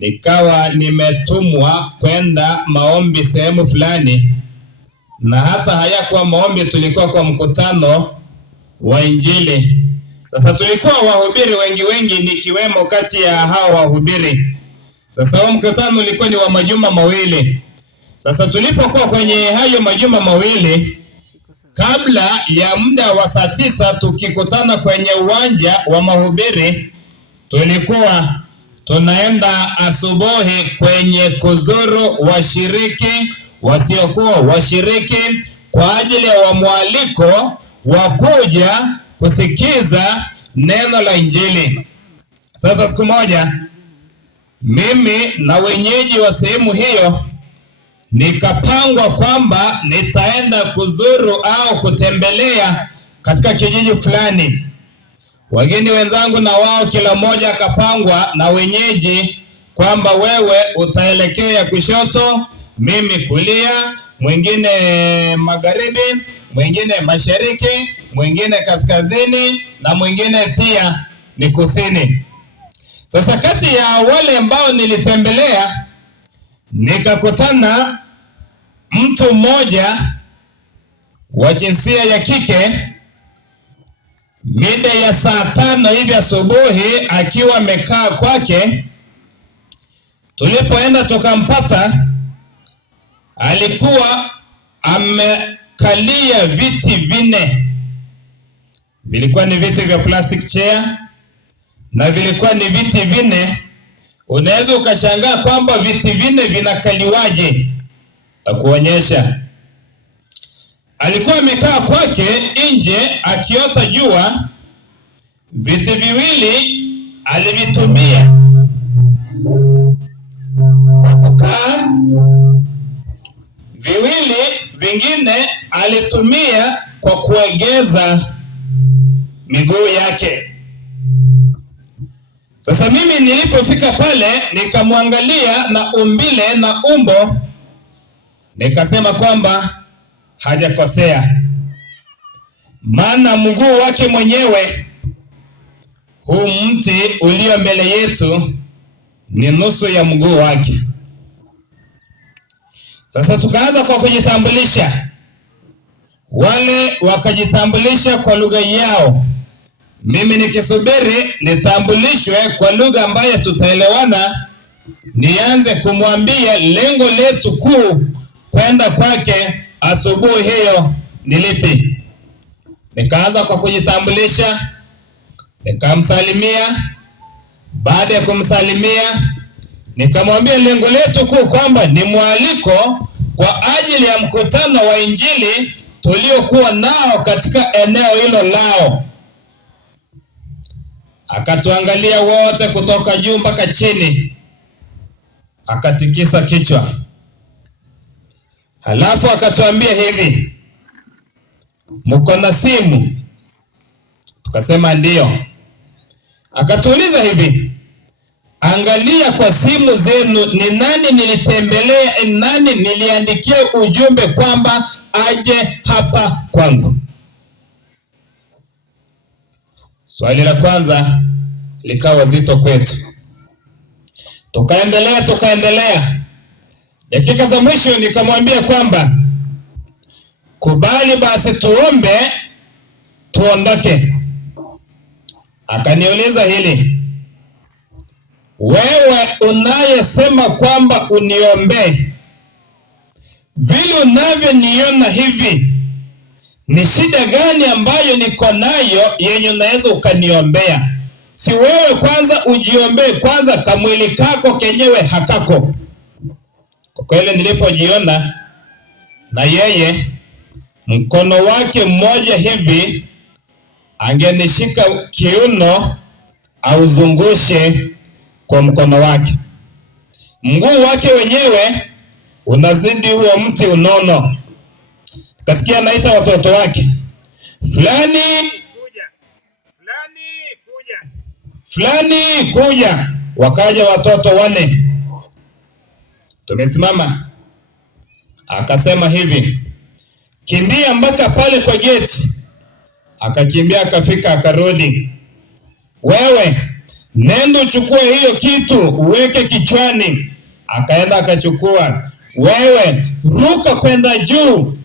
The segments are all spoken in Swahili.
nikawa nimetumwa kwenda maombi sehemu fulani, na hata hayakuwa maombi, tulikuwa kwa mkutano wa Injili. Sasa tulikuwa wahubiri wengi nikiwemo kati ya hao wahubiri. Sasa huo mkutano ulikuwa ni wa majuma mawili. Sasa tulipokuwa kwenye hayo majuma mawili, kabla ya muda wa saa 9 tukikutana kwenye uwanja wa mahubiri, tulikuwa tunaenda asubuhi kwenye kuzuru washiriki wasiokuwa washiriki kwa ajili ya mwaliko wa kuja kusikiza neno la Injili. Sasa siku moja mimi na wenyeji wa sehemu hiyo nikapangwa kwamba nitaenda kuzuru au kutembelea katika kijiji fulani. Wageni wenzangu na wao kila mmoja akapangwa na wenyeji kwamba wewe utaelekea kushoto, mimi kulia, mwingine magharibi, mwingine mashariki, mwingine kaskazini na mwingine pia ni kusini. Sasa kati ya wale ambao nilitembelea nikakutana mtu mmoja wa jinsia ya kike mida ya saa 5 hivi asubuhi akiwa amekaa kwake. Tulipoenda tukampata, alikuwa amekalia viti 4. Vilikuwa ni viti vya plastic chair na vilikuwa ni viti 4. Unaweza ukashangaa kwamba viti 4 vinakaliwaje. Takuonyesha. Alikuwa amekaa kwake nje akiota jua. Viti 2 alivitumia kwa kukaa, 2 vingine alitumia kwa kuegeza miguu yake. Sasa mimi nilipofika pale nikamwangalia na umbile na umbo, nikasema kwamba hajakosea, maana mguu wake mwenyewe, huu mti ulio mbele yetu, ni nusu ya mguu wake. Sasa tukaanza kwa kujitambulisha. Wale wakajitambulisha kwa lugha yao, mimi nikisubiri nitambulishwe kwa lugha ambayo tutaelewana, nianze kumwambia lengo letu kuu kwenda kwake asubuhi hiyo ni lipi. Nikaanza kwa kujitambulisha, nikamsalimia. Baada ya kumsalimia, nikamwambia lengo letu kuu kwamba ni mwaliko kwa ajili ya mkutano wa Injili tuliokuwa nao katika eneo hilo lao. Akatuangalia wote kutoka juu mpaka chini, akatikisa kichwa. Halafu akatuambia hivi, mko na simu? Tukasema ndio. Akatuuliza hivi, angalia kwa simu zenu ni nani nilitembelea, nani niliandikia ujumbe kwamba aje hapa kwangu. Swali la kwanza likawa zito kwetu. Tukaendelea. Dakika za mwisho nikamwambia kwamba kubali basi tuombe tuondoke. Akaniuliza hili, wewe unayesema kwamba uniombe, vile unavyoniona hivi, ni shida gani ambayo niko nayo yenye unaweza ukaniombea? Si wewe kwanza ujiombee kwanza, kamwili kako kenyewe hakako. Kwa kweli nilipojiona na yeye mkono wake mmoja hivi angenishika kiuno auzungushe kwa mkono wake. Mguu wake wenyewe unazidi huo mti unono. Kasikia anaita watoto wake, fulani kuja, fulani kuja. Wakaja watoto 4. Tumesimama. Akasema hivi, kimbia mpaka pale kwa geti. Akakimbia, akafika, akarudi. Wewe nenda uchukue hiyo kitu uweke kichwani. Akaenda akachukua. Wewe ruka kwenda juu.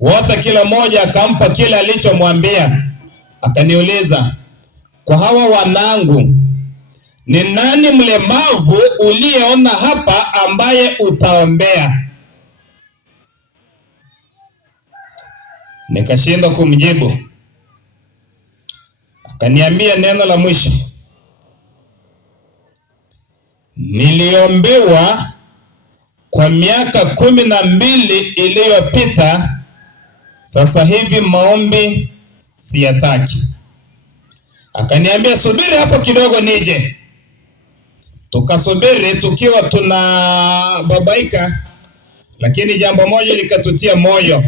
Wote kila mmoja akampa kile alichomwambia. Akaniuliza, kwa hawa wanangu, ni nani mlemavu uliyeona hapa ambaye utaombea? Nikashindwa kumjibu. Akaniambia neno la mwisho, niliombewa kwa miaka 12 iliyopita. Sasa hivi maombi siyataki. Akaniambia subiri hapo kidogo nije. Tukasubiri tukiwa tunababaika, lakini jambo moja likatutia moyo.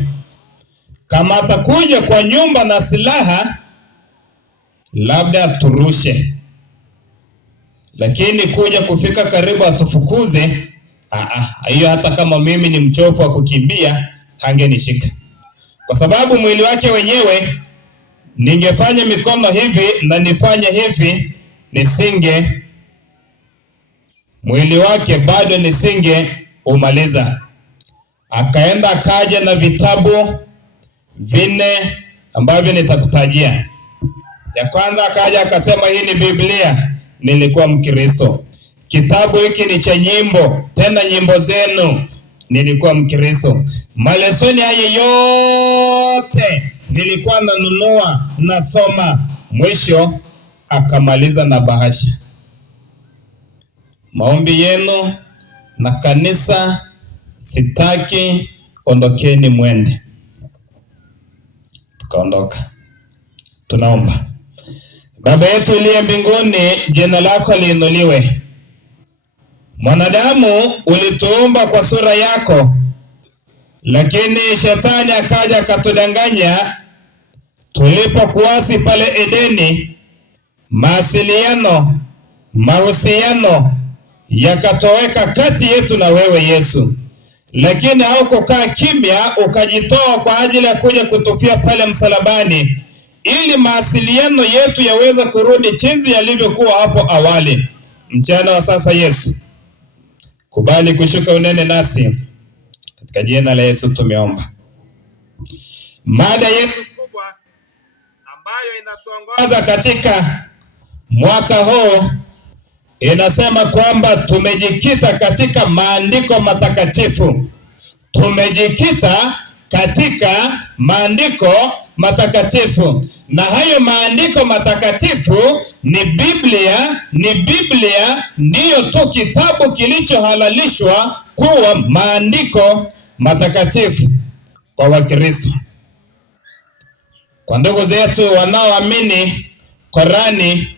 Kama atakuja kwa nyumba na silaha, labda turushe. Lakini kuja kufika karibu atufukuze, hiyo hata kama mimi ni mchofu wa kukimbia, hangenishika. Kwa sababu mwili wake wenyewe, ningefanya mikono hivi na nifanye hivi, mwili wake bado nisinge umaliza. Akaenda akaja na vitabu 4 ambavyo nitakutajia. Ya kwanza akaja akasema hii ni Biblia. Nilikuwa Mkristo. Kitabu hiki ni cha nyimbo, tena nyimbo zenu. Nilikuwa Mkristo. Malesoni haya yote nilikuwa nanunua, nasoma. Mwisho akamaliza na bahasha. Maombi yenu na kanisa sitaki, ondokeni mwende. Tukaondoka. Tunaomba. Baba yetu uliye mbinguni, jina lako liinuliwe. Mwanadamu ulituumba kwa sura yako, lakini shetani akaja akatudanganya. Tulipokuasi pale Edeni, mawasiliano, mahusiano yakatoweka kati yetu na wewe Yesu. Lakini haukukaa kimya, ukajitoa kwa ajili ya kuja kutufia pale msalabani, ili mawasiliano yetu yaweze kurudi jinsi yalivyokuwa hapo awali. Mchana wa sasa Yesu, kubali kushuka unene nasi, katika jina la Yesu tumeomba. Mada yetu kubwa ambayo inatuongoza katika mwaka huu inasema kwamba tumejikita katika maandiko matakatifu. Tumejikita katika maandiko matakatifu. Na hayo maandiko matakatifu ni Biblia. Biblia ndiyo tu kitabu kilichohalalishwa kuwa maandiko matakatifu kwa Wakristo. Kwa ndugu zetu wanaoamini Korani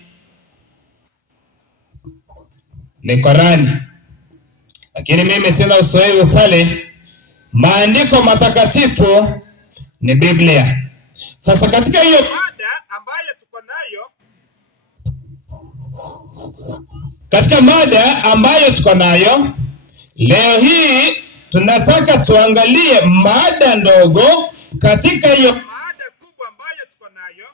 ni Korani, lakini mimi sina uzoefu pale. Maandiko matakatifu ni Biblia. Sasa katika hiyo mada ambayo tuko nayo, leo hii tunataka tuangalie mada ndogo katika hiyo mada kubwa ambayo tuko nayo.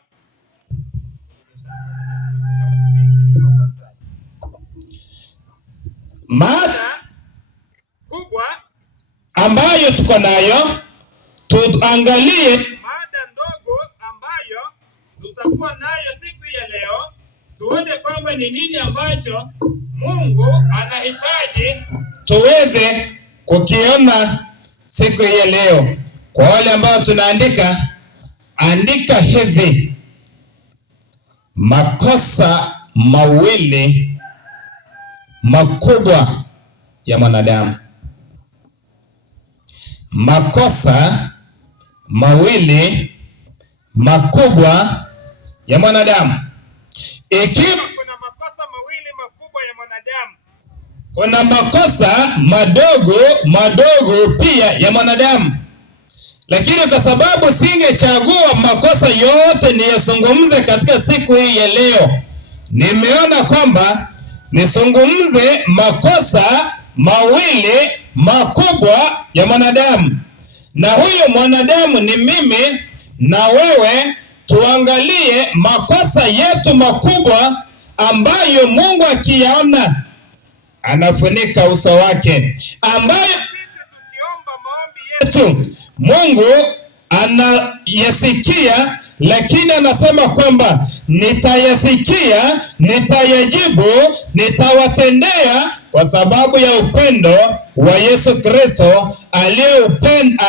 Mada kubwa ambayo tuko nayo, tuangalie mada ndogo ambayo tutakuwa nayo siku ya leo. Tuone kwamba ni nini ambacho Mungu anahitaji tuweze kukiona siku ya leo. Kwa wale ambao tunaandika, andika hivi: makosa mawili makubwa ya mwanadamu. Makosa mawili makubwa ya mwanadamu. Ikiwa kuna makosa mawili makubwa ya mwanadamu, kuna makosa madogo pia ya mwanadamu. Lakini kwa sababu singechagua makosa yote niyazungumze katika siku hii ya leo, nimeona kwamba nisungumze makosa mawili makubwa ya mwanadamu. Na huyo mwanadamu ni mimi na wewe. Tuangalie makosa yetu makubwa ambayo Mungu akiyaona anafunika uso wake, ambayo tukiomba maombi yetu Mungu anayasikia, lakini anasema kwamba nitayasikia, nitayajibu, nitawatendea kwa sababu ya upendo wa Yesu Kristo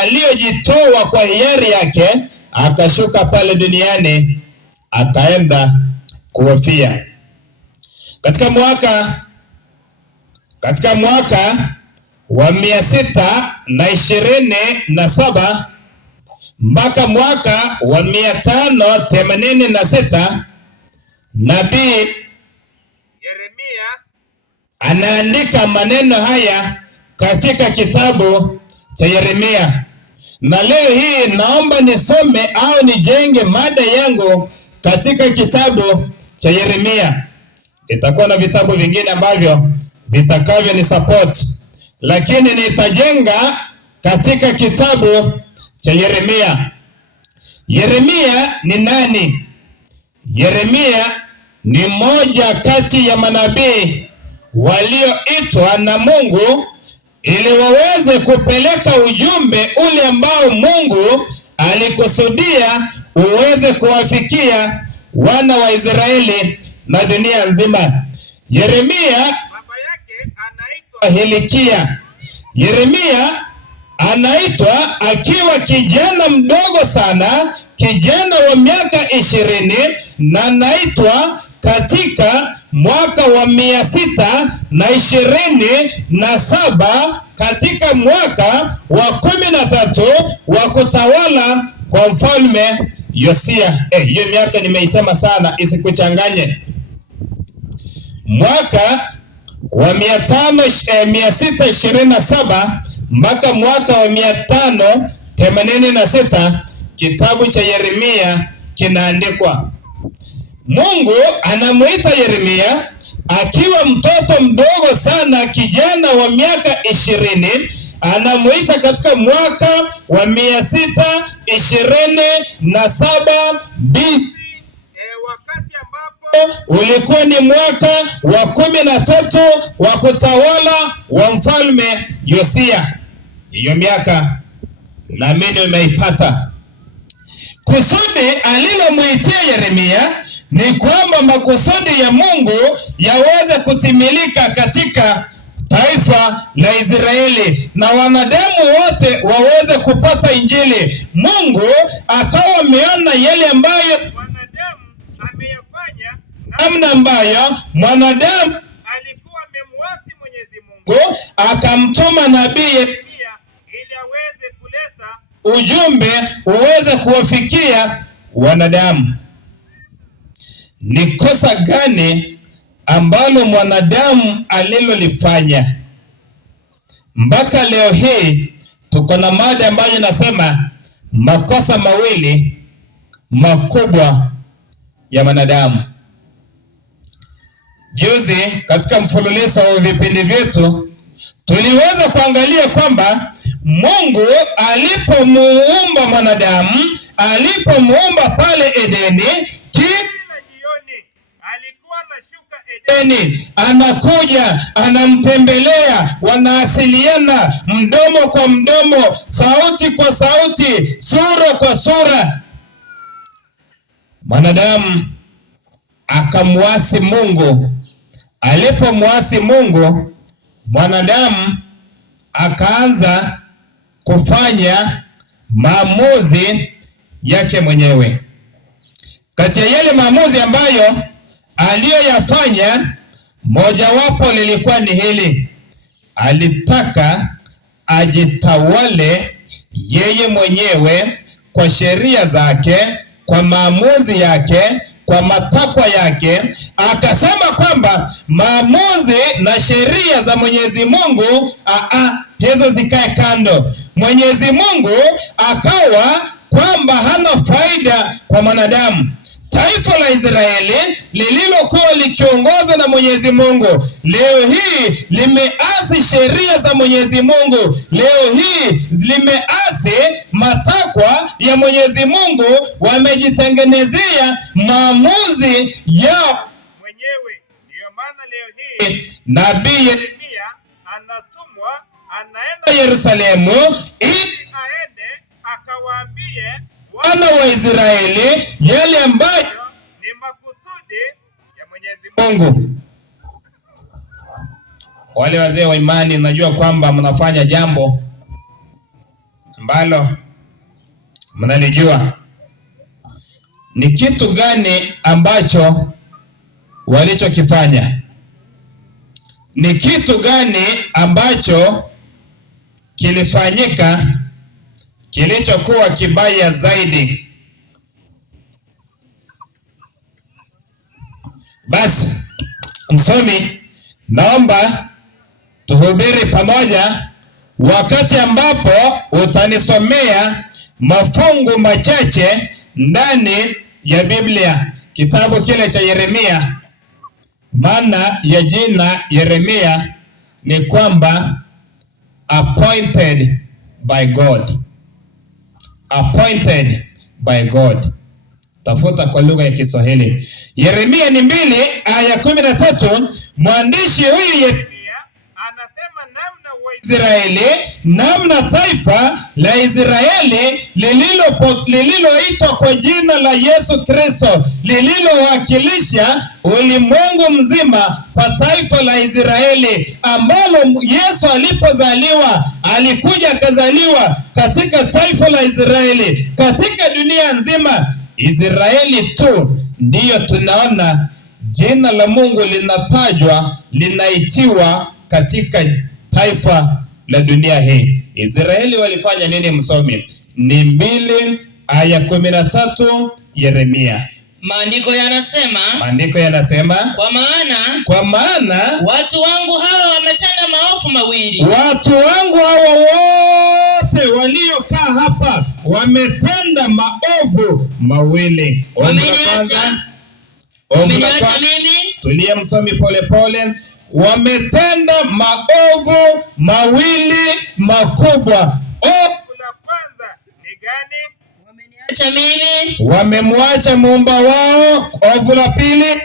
aliyojitoa kwa hiari yake, akashuka pale duniani akaenda kuwafia. Katika mwaka wa 627 mpaka mwaka wa 586 nabii Yeremia anaandika maneno haya katika kitabu cha Yeremia. Na leo hii naomba nisome au nijenge mada yangu katika kitabu cha Yeremia. Itakuwa na vitabu vingine ambavyo vitakavyo ni support, lakini nitajenga katika kitabu cha Yeremia. Yeremia ni nani? Yeremia ni mmoja kati ya manabii walioitwa na Mungu ili waweze kupeleka ujumbe ule ambao Mungu alikusudia uweze kuwafikia wana wa Israeli na dunia nzima. Yeremia baba yake anaitwa Hilikia. Yeremia anaitwa akiwa kijana mdogo sana, kijana wa miaka 20, na anaitwa katika mwaka wa 627 katika mwaka wa 13 wa kutawala kwa mfalme Yosia. Hiyo miaka nimeisema sana isikuchanganye. Mwaka wa 627 mpaka mwaka wa 586 kitabu cha Yeremia kinaandikwa. Mungu anamuita Yeremia akiwa mtoto mdogo sana, kijana wa miaka 20, anamuita katika mwaka wa 627 wakati ambapo ulikuwa ni mwaka wa 13 wa kutawala wa mfalme Yosia. Hiyo miaka naamini umeipata. Kusudi alilomuitia Yeremia ni kwamba makusudi ya Mungu yaweze kutimilika katika taifa la Israeli na wanadamu wote waweze kupata Injili. Mungu akawa ameona yale ambayo mwanadamu ameyafanya, namna ambayo mwanadamu alikuwa amemwasi Mwenyezi Mungu, akamtuma nabii ili aweze kuleta ujumbe uweze kuwafikia wanadamu. Ni kosa gani ambalo mwanadamu alilolifanya? Mpaka leo hii tuko na mada ambayo nasema makosa mawili makubwa ya wanadamu. Juzi katika mfululizo wa vipindi vyetu tuliweza kuangalia kwamba Mungu alipomuumba mwanadamu, alipomuumba pale Edeni, anakuja anamtembelea, wanaasiliana mdomo kwa mdomo, sauti kwa sauti, sura kwa sura. Mwanadamu akamwasi Mungu. Alipomwasi Mungu, mwanadamu akaanza kufanya maamuzi yake mwenyewe. Kati ya yale maamuzi ambayo aliyoyafanya, mojawapo lilikuwa ni hili: alitaka ajitawale yeye mwenyewe kwa sheria zake, kwa maamuzi yake, kwa matakwa yake. Akasema kwamba maamuzi na sheria za Mwenyezi Mungu hizo zikae kando. Mwenyezi Mungu akawa kwamba hana faida kwa mwanadamu. Taifa la Israeli lililokuwa likiongozwa na Mwenyezi Mungu leo hii limeasi sheria za Mwenyezi Mungu. Leo hii limeasi matakwa ya Mwenyezi Mungu, wamejitengenezea maamuzi yao wenyewe. leo hii nabii Yeremia anatumwa, anaenda Yerusalemu ili aende akawaambie wana wa Israeli yale ambayo ni makusudi ya Mwenyezi Mungu. Wale wazee wa imani, najua kwamba mnafanya jambo ambalo mnalijua. Ni kitu gani ambacho walichokifanya? Ni kitu gani ambacho kilifanyika kilichokuwa kibaya zaidi? Basi msomi, naomba tuhubiri pamoja wakati ambapo utanisomea mafungu machache ndani ya Biblia, kitabu kile cha Yeremia. Maana ya jina Yeremia ni kwamba appointed by God. Appointed by God. Tafuta kwa lugha ya Kiswahili. Yeremia ni 2:13. Mwandishi huyu Yeremia anasema namna Waisraeli, namna taifa la Israeli lililoitwa kwa jina la Yesu Kristo, lililowakilisha ulimwengu mzima kwa taifa la Israeli, ambalo Yesu alipozaliwa alikuja akazaliwa katika taifa la Israeli. Katika dunia nzima, Israeli tu ndiyo tunaona jina la Mungu linatajwa, linaitiwa katika taifa la dunia hii. Israeli walifanya nini msomi? Ni 2:13 Yeremia. Maandiko yanasema, kwa maana watu wangu hawa wametenda maovu mawili. Watu wangu hawa wote waliokaa hapa wametenda maovu mawili. Wameniacha mimi. Tulia msomi, pole pole. Wametenda maovu mawili makubwa. Ovu la kwanza ni gani? Wameniacha mimi. Wamemwacha muumba wao. Ovu la pili, niliye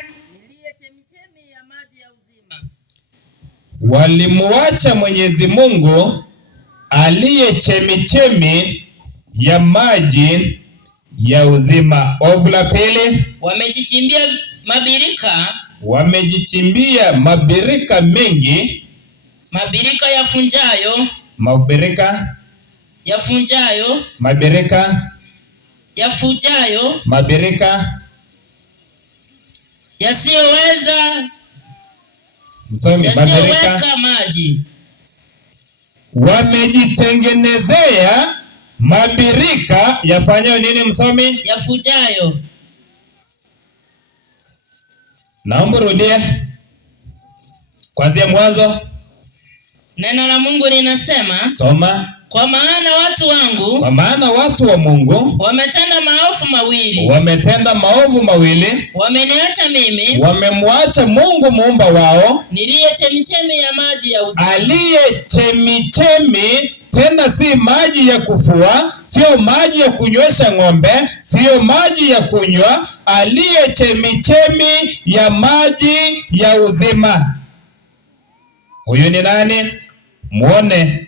chemichemi ya maji ya uzima. Walimwacha Mwenyezi Mungu aliye chemichemi ya maji ya uzima. Ovu la pili, wamejichimbia mabirika mengi, mabirika yafujayo, yasiyoweza maji. Wamejitengenezea mabirika yafanyayo nini msomi? Yafujayo. Naomba rudie kuanzia mwanzo. Neno la Mungu linasema, soma. Kwa maana watu wa Mungu wametenda maovu mawili. Wameniacha mimi. Wamemwacha Mungu muumba wao, niliye chemichemi ya maji ya uzima. Aliye chemichemi, tena si maji ya kufua, sio maji ya kunywesha ng'ombe, sio maji ya kunywa. Aliye chemichemi ya maji ya uzima. Huyu ni nani? Muone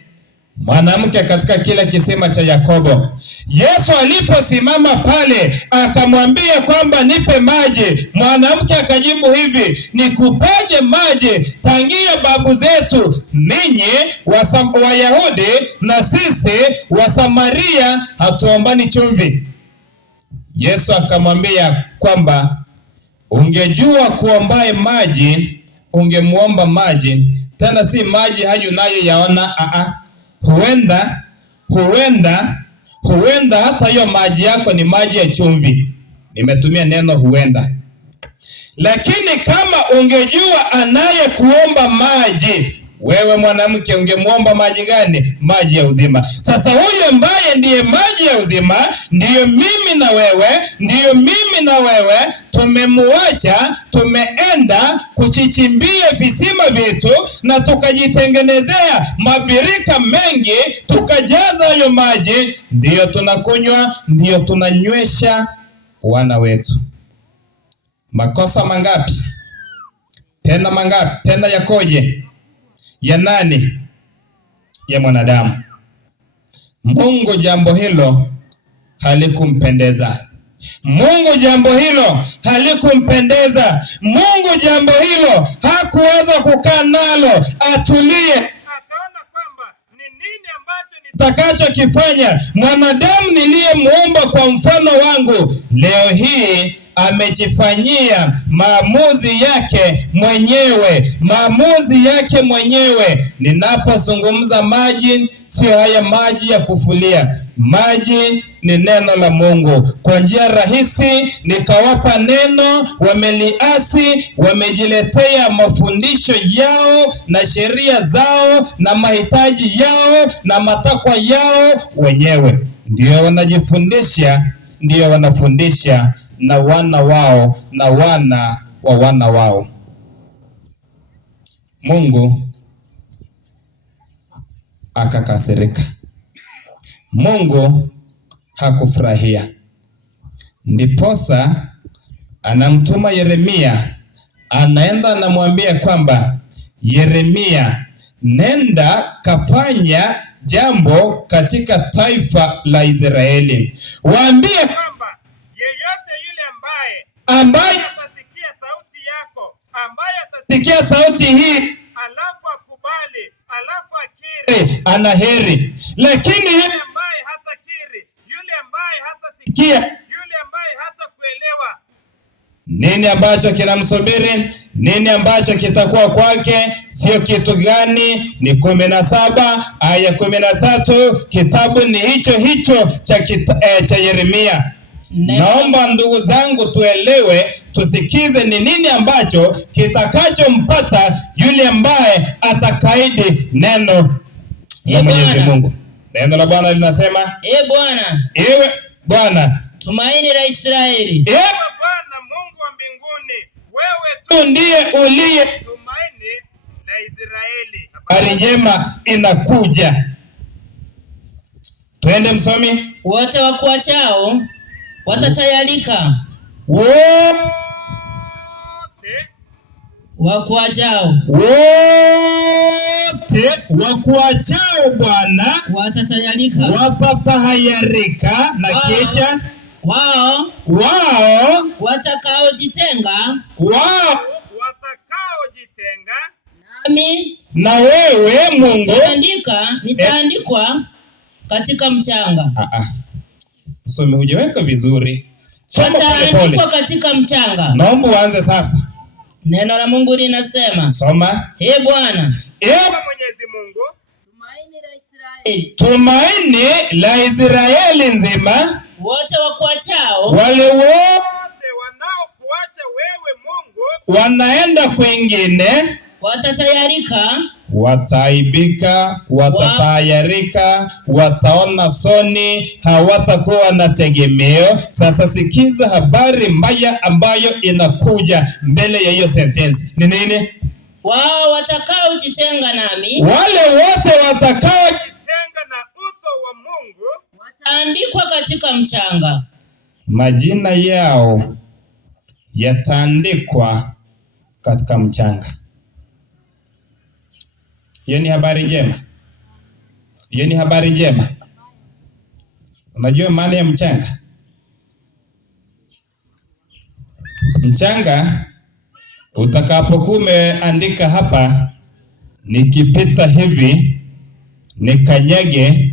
mwanamke katika kile kisima cha Yakobo. Yesu aliposimama pale akamwambia kwamba nipe maji, mwanamke akajibu hivi, nikupaje maji tangia babu zetu ninyi Wayahudi na sisi wa Samaria hatuombani chumvi? Yesu akamwambia kwamba ungejua kuombaye maji ungemuomba maji, tena si maji hayo nayo yaona. Huenda hata hiyo maji yako ni maji ya chumvi. Nimetumia neno huenda. Lakini kama ungejua anayekuomba maji, wewe mwanamke ungemuomba maji gani? Maji ya uzima. Sasa huyo ambaye ndiye maji ya uzima, ndiyo mimi na wewe, tumemuacha, tumeenda kuchichimbia visima vyetu na tukajitengenezea mabirika mengi, tukajaza hayo maji, ndiyo tunakunywa, ndiyo tunanywesha wana wetu. Makosa mangapi? Tena mangapi? Tena yakoje? Ya nani? Ya mwanadamu. Mungu jambo hilo halikumpendeza. Mungu jambo hilo halikumpendeza. Mungu jambo hilo hakuweza kukaa nalo atulie. Akaona kwamba ni nini ambacho nitakachokifanya mwanadamu niliyemuumba kwa mfano wangu. Leo hii amejifanyia maamuzi yake mwenyewe, maamuzi yake mwenyewe. Ninapozungumza maji, sio haya maji ya kufulia. Maji ni neno la Mungu. Kwa njia rahisi nikawapa neno, wameliasi, wamejiletea mafundisho yao na sheria zao na mahitaji yao na matakwa yao wenyewe. Ndio wanajifundisha, ndio wanafundisha na wana wao na wana wa wana wao. Mungu akakasirika. Mungu hakufurahia. Ndiposa anamtuma Yeremia, anaenda anamwambia kwamba Yeremia, nenda kafanya jambo katika taifa la Israeli. Waambie kwamba yeyote yule ambaye atasikia sauti yako, ambaye atasikia sauti hii, alafu akubali, alafu akiri, ana heri. Lakini yule ambaye hatakiri, yule ambaye hatasikia, yule ambaye hatakuelewa, nini ambacho kinamsubiri? Nini ambacho kitakuwa kwake? Sio kitu gani? Ni 17 aya 13. Kitabu ni hicho cha Yeremia. Naomba ndugu zangu tuelewe, tusikize ni nini ambacho kitakachompata yule ambaye atakaidi neno la Mwenyezi Mungu. Neno la Bwana linasema, Bwana, ewe Bwana, tumaini la Israeli, ewe Bwana Mungu wa mbinguni, wewe tu ndiye uliye tumaini la Israeli. Habari njema inakuja. Twende msomi. Wote wakuachao watatayarika. Wote wakuachao, wote wakuachao Bwana watatayarika, watatahayarika. Na kisha wao watakaojitenga, nami na wewe Mungu nitaandikwa katika mchanga. Msomi, hujaweka vizuri. Wataandikwa katika mchanga. Naomba uanze sasa. Neno la Mungu linasema, soma. Bwana, Mwenyezi Mungu, tumaini la Israeli nzima, wote wakuachao, wale wote wanaokuacha wewe Mungu, wanaenda kwingine, watatayarika, wataaibika, watatayarika, wataona soni, hawatakuwa na tegemeo. Sasa sikiza habari mbaya ambayo inakuja mbele ya hiyo sentensi. Ni nini? Wao watakaojitenga nami, wale wote watakaojitenga na uso wa Mungu, wataandikwa katika mchanga. Majina yao yataandikwa katika mchanga. Hiyo ni habari njema. Hiyo ni habari njema. Unajua maana ya mchanga? Mchanga utakapokuwa umeandika hapa, nikipita hivi nikanyage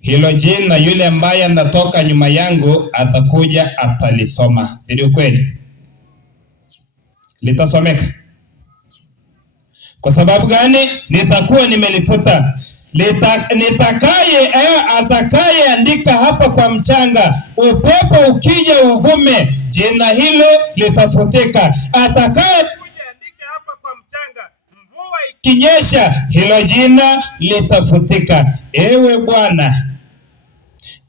hilo jina, yule ambaye anatoka nyuma yangu atakuja atalisoma. Si ndio kweli? Litasomeka. Kwa sababu gani? Nitakuwa nimelifuta. Atakaye andika hapa kwa mchanga, upepo ukija uvume, jina hilo litafutika. Atakaye andika hapa kwa mchanga, mvua ikinyesha, hilo jina litafutika. Ewe Bwana,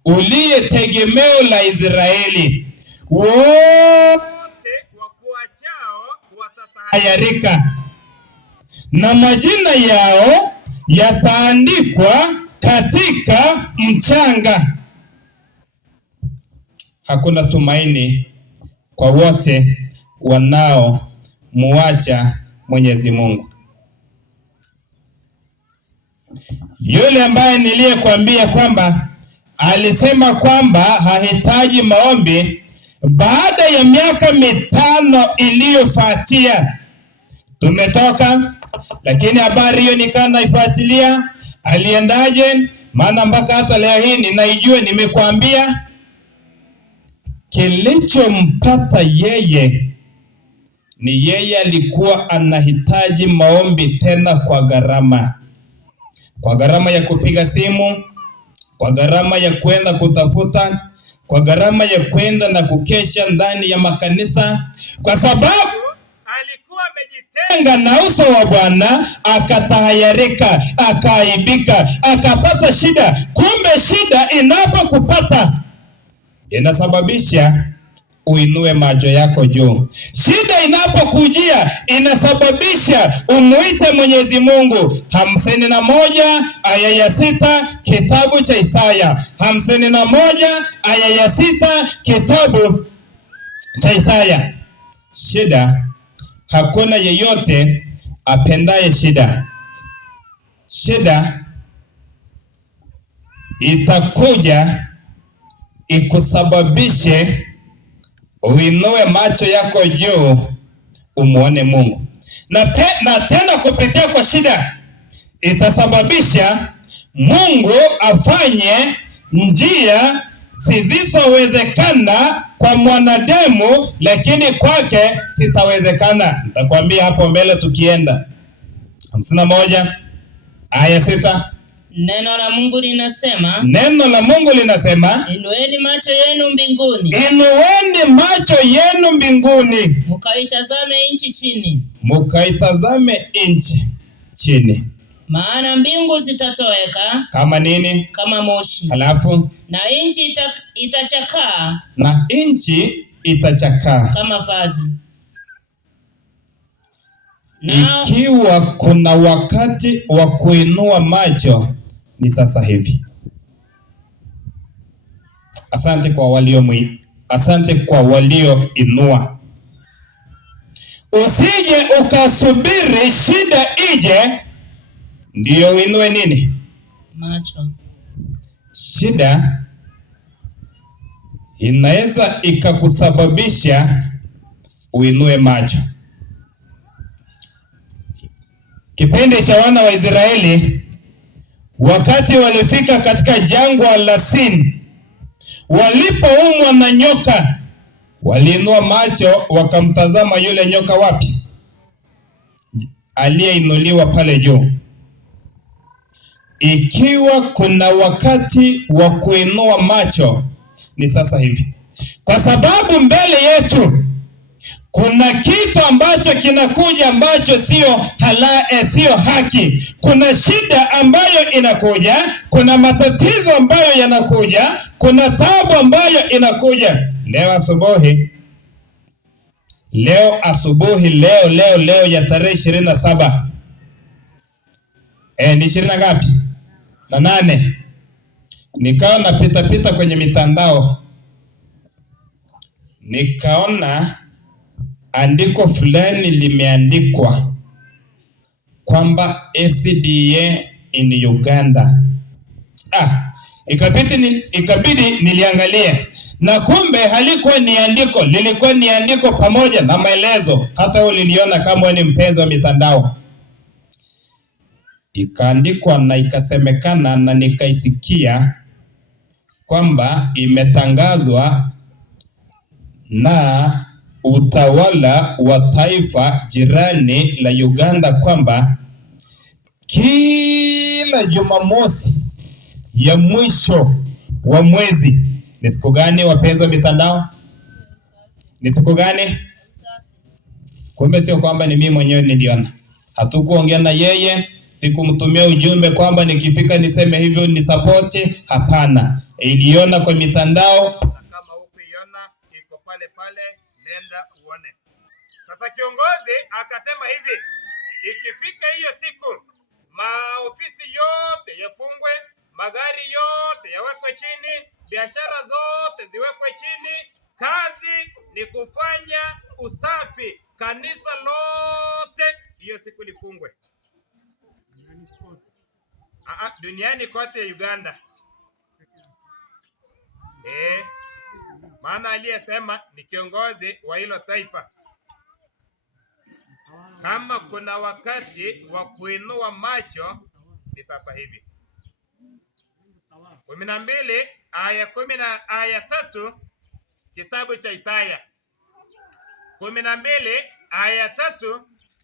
uliye tegemeo la Israeli, wote wakuachao watatahayarika, na majina yao yataandikwa katika mchanga. Hakuna tumaini kwa wote wanao muacha Mwenyezi Mungu. Yule ambaye niliyekwambia kwamba alisema kwamba hahitaji maombi, baada ya miaka 5 iliyofuatia tumetoka, lakini habari hiyo nikana ifuatilia aliendaje, maana mpaka hata leo hii ninaijua. Nimekwambia kilichompata yeye ni yeye alikuwa anahitaji maombi, tena kwa gharama ya kupiga simu, kwa gharama ya kwenda kutafuta, kwa gharama ya kwenda na kukesha ndani ya makanisa, kwa sababu alikuwa amejitenga na uso wa Bwana, akatahayarika, akaaibika, akapata shida. Kumbe shida inapokupata inasababisha uinue macho yako juu. Shida inapokujia inasababisha umuite Mwenyezi Mungu. 51 aya ya 6 kitabu cha Isaya. 51 aya ya 6 kitabu cha Isaya. Shida, hakuna yeyote apendaye shida. Shida itakuja ikusababishe uinue macho yako juu umuone Mungu. Na tena kupitia kwa shida itasababisha Mungu afanye njia zisizowezekana kwa mwanadamu, lakini kwake sitawezekana. Nitakwambia hapo mbele tukienda. 51 aya 6. Neno la Mungu linasema, inueni macho yenu mbinguni, mukaitazame nchi chini. Maana mbingu zitatoweka kama nini? Kama moshi. Halafu na nchi itachakaa kama vazi. Ikiwa kuna wakati wa kuinua macho ni sasa hivi. Asante kwa walioinua. Usije ukasubiri shida ije ndio uinue nini? Macho. Shida inaweza ikakusababisha uinue macho. Kipindi cha wana wa Israeli wakati walifika katika jangwa la Sin, walipoumwa na nyoka, waliinua macho wakamtazama yule nyoka. Wapi? Aliyeinuliwa pale juu. Ikiwa kuna wakati wa kuinua macho ni sasa hivi, kwa sababu mbele yetu kuna kitu ambacho kinakuja ambacho sio haki. Kuna shida ambayo inakuja, kuna matatizo ambayo yanakuja, kuna taabu ambayo inakuja. Leo asubuhi ya tarehe 27. Ni 20 ngapi? Na 8. Nikawa napita kwenye mitandao, nikaona andiko fulani limeandikwa kwamba SDA in Uganda. Ikabidi niliangalia, na kumbe halikuwa ni andiko, lilikuwa ni andiko pamoja na maelezo. Hata wewe uliliona kama ni mpenzi wa mitandao. Ikaandikwa na ikasemekana na nikaisikia kwamba imetangazwa na utawala wa taifa jirani la Uganda kwamba kila Jumamosi ya mwisho wa mwezi. Ni siku gani, wapenzi wa mitandao? Ni siku gani? Kumbe sio kwamba ni mimi mwenyewe niliona. Hatukuongea na yeye, sikumtumia ujumbe kwamba nikifika niseme hivyo ni support. Hapana. Iliona kwa mitandao, kama hukuiona iko pale nenda uone. Sasa kiongozi akasema hivi, ikifika hiyo siku maofisi yote yafungwe, magari yote yawekwe chini, biashara zote ziwekwe chini. Kazi ni kufanya usafi, kanisa lote siku lifungwe. Duniani kote Uganda. Maana aliyesema ni kiongozi wa hilo taifa. Kama kuna wakati wa kuinua macho ni sasa hivi. 12 aya 3 kitabu cha Isaya. 12 aya 3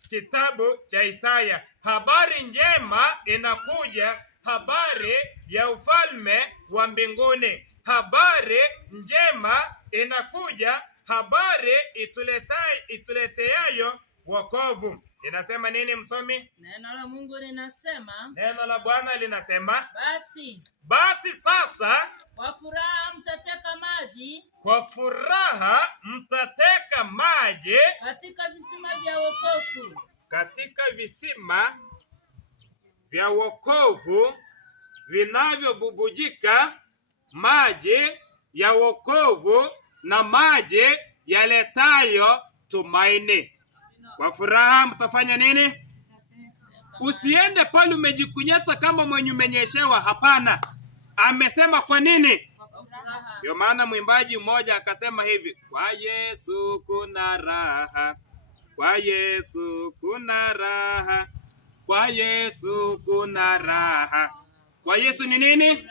kitabu cha Isaya. Habari njema inakuja, habari ya ufalme wa mbinguni. Habari njema inakuja, habari ituleteayo wokovu. Inasema nini msomi? Neno la Mungu linasema, neno la Bwana linasema, basi sasa kwa furaha mtateka maji, kwa furaha mtateka maji katika visima vya wokovu, katika visima vya wokovu vinavyobubujika, maji ya wokovu na maji yaletayo tumaini. Kwa furaha mtafanya nini? Usiende pale umejikunyata kama mwenye umenyeshewa. Hapana. Amesema kwa nini? Ndio maana mwimbaji mmoja akasema hivi, kwa Yesu kuna raha, kwa Yesu kuna raha, kwa Yesu kuna raha. Kwa Yesu ni nini?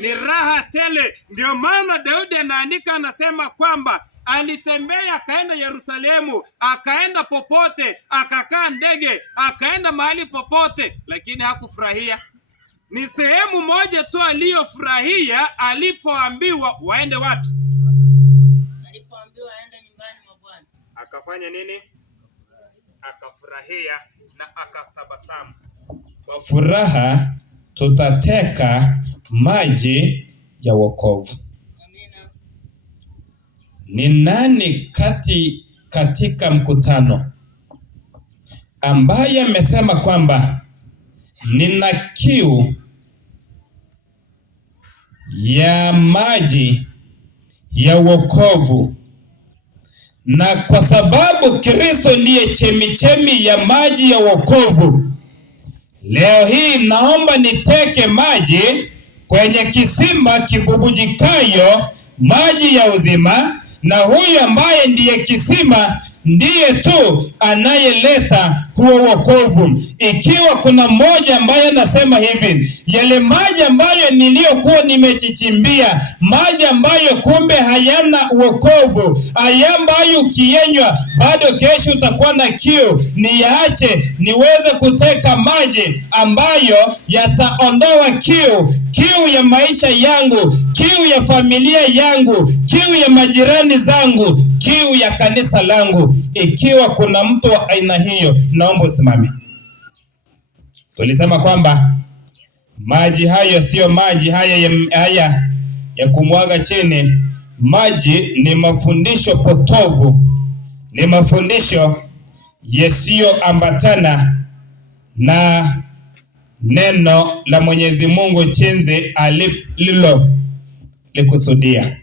Ni raha tele. Ndio maana Daudi anaandika, anasema kwamba alitembea akaenda Yerusalemu, akaenda popote, akakaa ndege, akaenda mahali popote, lakini hakufurahia. Ni sehemu moja tu aliyofurahia, alipoambiwa waende wapi? Alipoambiwa aende nyumbani mwa Bwana. Akafanya nini? Akafurahia na akatabasamu. Kwa furaha tutateka maji ya wokovu. Amina. Ni nani katika mkutano ambaye amesema kwamba nina kiu ya maji ya wokovu, na kwa sababu Kristo ndiye chemichemi ya maji ya wokovu, leo hii naomba niteke maji kwenye kisima kibubujikayo maji ya uzima, na huyu ambaye ndiye kisima ndiye tu anayeleta huo wokovu. Ikiwa kuna mmoja ambaye anasema hivi, yale maji ambayo niliyokuwa nimechichimbia, maji ambayo kumbe hayana wokovu, haya ambayo ukienywa bado kesho utakuwa na kiu, niache niweze kuteka maji ambayo yataondoa kiu ya maisha yangu, kiu ya familia yangu, kiu ya majirani zangu, kiu ya kanisa langu. Ikiwa kuna mtu wa aina hiyo, naomba usimame. Tulisema kwamba maji hayo sio maji haya ya kumwaga chini. Maji ni mafundisho potovu, ni mafundisho yasiyoambatana na neno la Mwenyezi Mungu chinzi alilolikusudia.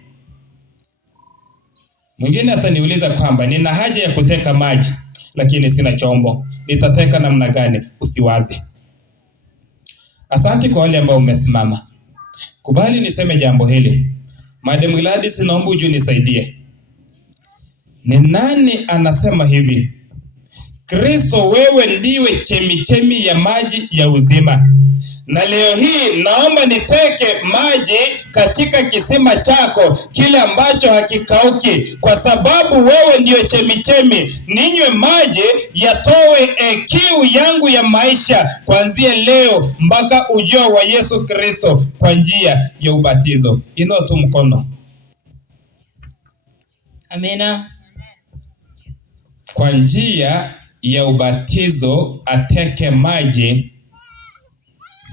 Mwingine ataniuliza kwamba nina haja ya kuteka maji lakini sina chombo, nitateka namna gani? Usiwaze. Asante kwa wale ambao umesimama. Kubali niseme jambo hili. Madam Gladys, naomba uje nisaidie. Ni nani anasema hivi, Kristo wewe ndiwe chemichemi ya maji ya uzima, na leo hii naomba niteke maji katika kisima chako kile ambacho hakikauki, kwa sababu wewe ndiyo chemichemi. Ninywe maji yatowe kiu yangu ya maisha kuanzia leo mpaka ujio wa Yesu Kristo kwa njia ya ubatizo. Inua tu mkono. Amina. Kwa njia ya ubatizo ateke maji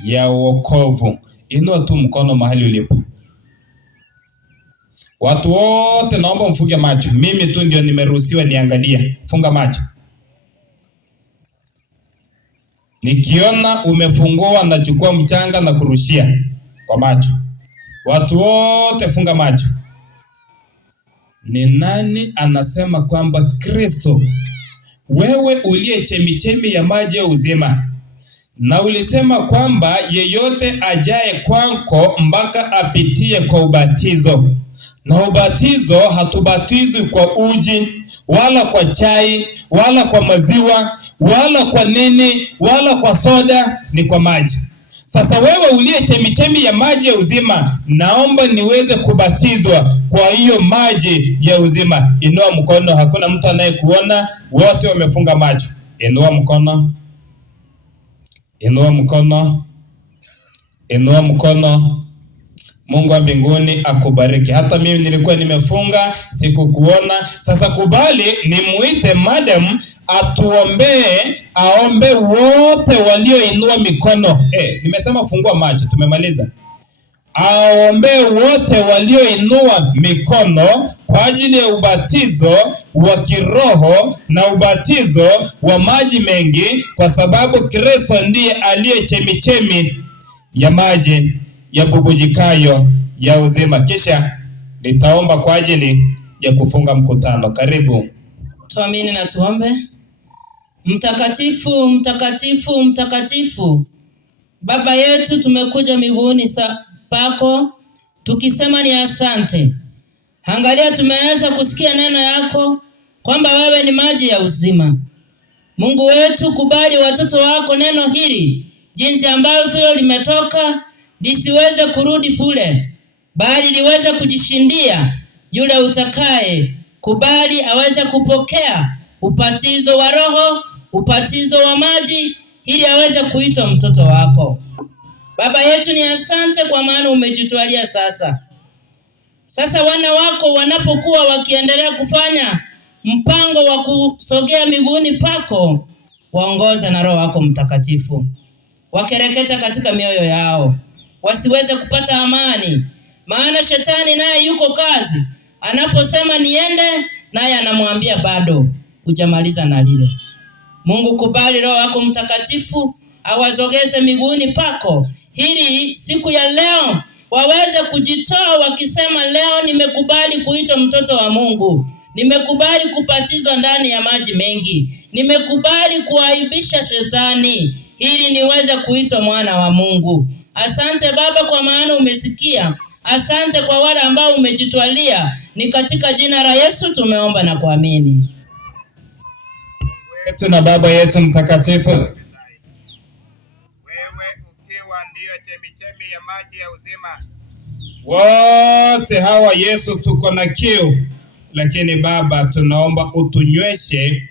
ya wokovu. Inua tu mkono mahali ulipo. Watu wote naomba mfunge macho. Mimi tu ndio nimeruhusiwa niangalie. Funga macho. Nikiona umefungua na chukua mchanga na kurushia kwa macho. Watu wote funga macho. Ni nani anasema kwamba Kristo wewe uliye chemichemi ya maji ya uzima, na ulisema kwamba yeyote ajaye kwako mpaka apitie kwa ubatizo. Na ubatizo hatubatizwi kwa uji, wala kwa chai, wala kwa maziwa, wala kwa nini, wala kwa soda, ni kwa maji. Sasa wewe uliye chemichemi ya maji ya uzima, naomba niweze kubatizwa kwa hiyo maji ya uzima. Inua mkono, hakuna mtu anayekuona, wote wamefunga macho. Inua mkono. Inua mkono. Inua mkono. Mungu wa mbinguni akubariki. Hata mimi nilikuwa nimefunga, sikukuona. Sasa kubali nimuite madam atuombee, aombe wote walioinua mikono. Nimesema fungua macho, tumemaliza. Aombe wote walioinua mikono kwa ajili ya ubatizo wa kiroho na ubatizo wa maji mengi, kwa sababu Kristo ndiye aliye chemichemi ya maji ya bubujikayo ya uzima. Kisha nitaomba kwa ajili ya kufunga mkutano. Karibu. Tuamini na tuombe. Mtakatifu, mtakatifu, mtakatifu, Baba yetu, tumekuja miguuni pako tukisema ni asante. Angalia, tumeweza kusikia neno yako kwamba wewe ni maji ya uzima. Mungu wetu, kubali watoto wako neno hili jinsi ambavyo limetoka lisiweze kurudi bure, bali liweze kujishindia yule utakaye. Kubali aweze kupokea ubatizo wa Roho, ubatizo wa maji, ili aweze kuitwa mtoto wako. Baba yetu, ni asante kwa maana umejitwalia sasa wana wako wanapokuwa wakiendelea kufanya mpango wa kusogea miguuni pako, waongoza na Roho wako Mtakatifu, wakereketa katika mioyo yao, wasiweze kupata amani, maana shetani naye yuko kazi. Anaposema niende, naye anamwambia bado hujamaliza na lile. Mungu, kubali Roho wako Mtakatifu awazogeze miguuni pako, ili siku ya leo waweze kujitoa wakisema, leo nimekubali kuitwa mtoto wa Mungu, nimekubali kupatizwa ndani ya maji mengi, nimekubali kuaibisha shetani ili niweze kuitwa mwana wa Mungu. Asante Baba kwa maana umesikia. Asante kwa wale ambao umejitwalia. Ni katika jina la Yesu tumeomba na kuamini. Yetu na Baba yetu mtakatifu, wewe ukiwa ndio chemichemi ya maji ya uzima, wote hawa Yesu tuko na kiu, lakini Baba tunaomba utunyweshe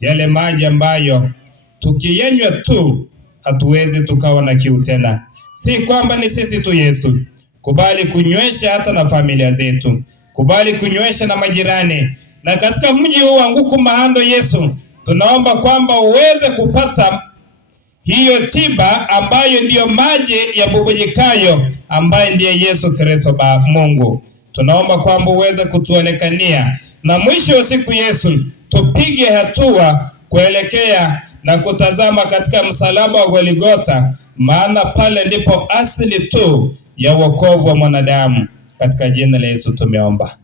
yale maji ambayo tukiyenywa tu hatuwezi tukawa na kiu tena. Si kwamba ni sisi tu Yesu, kubali kunywesha hata na familia zetu, kubali kunywesha na majirani, na katika mji huu wa Nguku Mahando Yesu, tunaomba kwamba uweze kupata hiyo tiba ambayo ndiyo maji ya bubujikayo, ambaye ndiye Yesu Kristo Mungu. Tunaomba kwamba uweze kutuonekania, na mwisho wa siku Yesu, tupige hatua kuelekea na kutazama katika msalaba wa Golgotha, maana pale ndipo asili tu ya wokovu wa mwanadamu. Katika jina la Yesu tumeomba.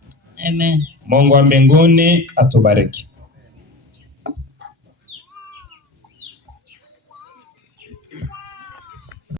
Amen. Mungu wa mbinguni atubariki.